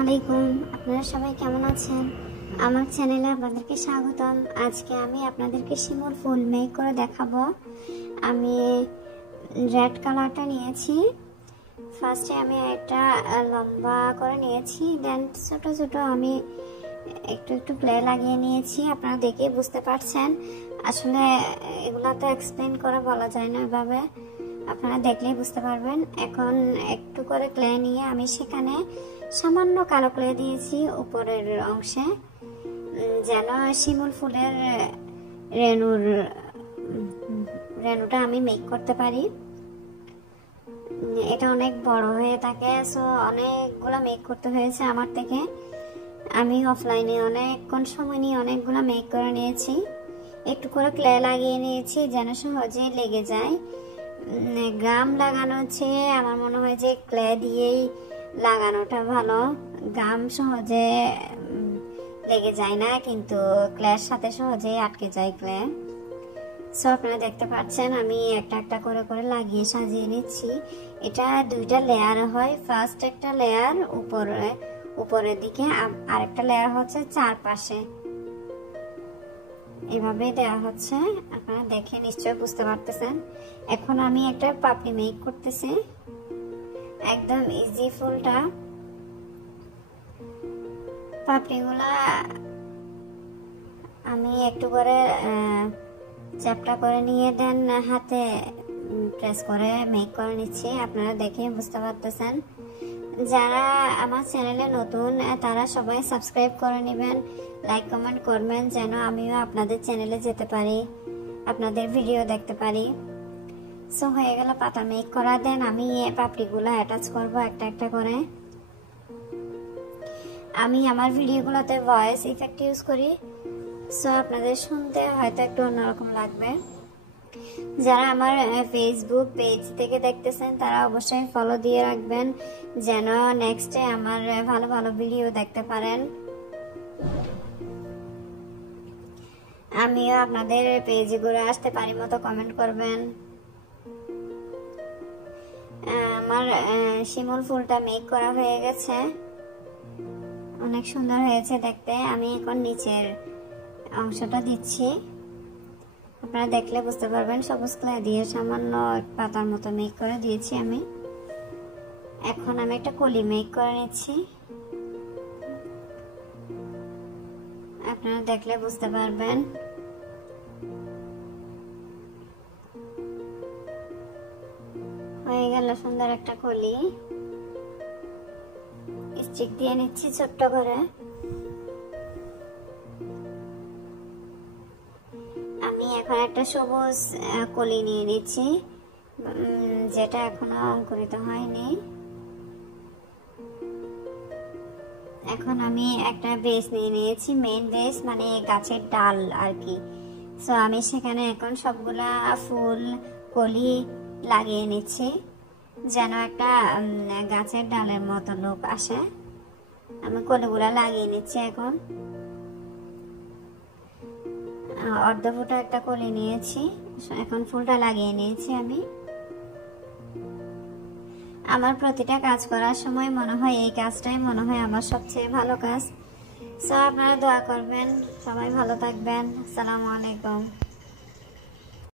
আলাইকুম। আপনারা সবাই কেমন আছেন? আমার চ্যানেলে আপনাদেরকে স্বাগতম। আজকে আমি আপনাদেরকে শিমুল ফুল মেক করে দেখাবো। আমি রেড কালারটা নিয়েছি। ফার্স্টে আমি একটা লম্বা করে নিয়েছি, দেন ছোট ছোট আমি একটু একটু ক্লে লাগিয়ে নিয়েছি। আপনারা দেখে বুঝতে পারছেন, আসলে এগুলা তো এক্সপ্লেন করে বলা যায় না, এভাবে আপনারা দেখলেই বুঝতে পারবেন। এখন একটু করে ক্লে নিয়ে আমি সেখানে সামান্য কালো ক্লে দিয়েছি উপরের অংশে, যেন শিমুল ফুলের রেণুটা আমি মেক করতে পারি। এটা অনেক বড় হয়ে থাকে, সো অনেকগুলো মেক করতে হয়েছে আমার থেকে। আমি অফলাইনে অনেকক্ষণ সময় নিয়ে অনেকগুলো মেক করে নিয়েছি। একটু করে ক্লে লাগিয়ে নিয়েছি যেন সহজেই লেগে যায়। গাম লাগানোর চেয়ে আমার মনে হয় যে ক্লে দিয়েই লাগানোটা ভালো। গাম সহজে লেগে যায় না, কিন্তু ক্লের সাথে সহজেই আটকে যায় ক্লে। সো আপনারা দেখতে পাচ্ছেন আমি একটা একটা করে করে লাগিয়ে সাজিয়ে নিচ্ছি। এটা দুইটা লেয়ার হয়। ফার্স্ট একটা লেয়ার উপরের দিকে, আরেকটা লেয়ার হচ্ছে চারপাশে, এভাবে দেওয়া হচ্ছে। আপনারা দেখে নিশ্চয় বুঝতে পারতেছেন। এখন আমি একটা পাপড়ি মেক করতেছি, একদম ইজি ফুলটা। পাপড়িগুলা আমি একটু করে চ্যাপটা করে নিয়ে দেন হাতে প্রেস করে মেক করে নিচ্ছি। আপনারা দেখে বুঝতে পারতেছেন। যারা আমার চ্যানেলে নতুন তারা সবাই সাবস্ক্রাইব করে নেবেন, লাইক কমেন্ট করবেন, যেন আমিও আপনাদের চ্যানেলে যেতে পারি, আপনাদের ভিডিও দেখতে পারি। সো হয়ে গেল পাতা মেক করা। দেন আমি পাপড়িগুলো অ্যাটাচ করব একটা একটা করে। আমি আমার ভিডিওগুলোতে ভয়েস ইফেক্ট ইউজ করি, সো আপনাদের শুনতে হয়তো একটু অন্যরকম লাগবে। যারা আমার ফেসবুক পেজ থেকে দেখতেছেন তারা অবশ্যই ফলো দিয়ে রাখবেন, যেন নেক্সটে আমার ভালো ভালো ভিডিও দেখতে পারেন। আমিও আপনাদের পেজে ঘুরে আসতে পারি মতো কমেন্ট করবেন। আমার শিমুল ফুলটা মেক করা হয়ে গেছে, অনেক সুন্দর হয়েছে দেখতে। আমি এখন নিচের অংশটা দিচ্ছি, আপনারা দেখলে বুঝতে পারবেন। সবুজ ক্লে দিয়ে সামান্য পাতার মতো মেক করে দিয়েছি আমি। এখন আমি একটা কলি মেক করে নিচ্ছি, আপনারা দেখলে বুঝতে পারবেন। হয়ে গেল সুন্দর একটা কলি। স্টিক দিয়ে নিচ্ছি ছোট্ট করে। আমি এখন একটা সবুজ কলি নিয়ে নিচ্ছি, যেটা এখনো অঙ্কুরিত হয়নি। এখন আমি একটা বেস নিয়ে নিয়েছি, মেইন বেস মানে গাছের ডাল আর কি। সো আমি সেখানে এখন সবগুলা ফুল কলি লাগিয়ে নিচ্ছি, যেন একটা গাছের ডালের মতো লুক আসে। আমি কলিগুলা লাগিয়ে নিচ্ছি। এখন অর্ধ ফুটা একটা কলি নিয়েছি, এখন ফুলটা লাগিয়ে নিয়েছি আমি। আমার প্রতিটা কাজ করার সময় মনে হয় এই কাজটাই মনে হয় আমার সবচেয়ে ভালো কাজ। সো আপনারা দোয়া করবেন, সবাই ভালো থাকবেন। আসসালামু আলাইকুম।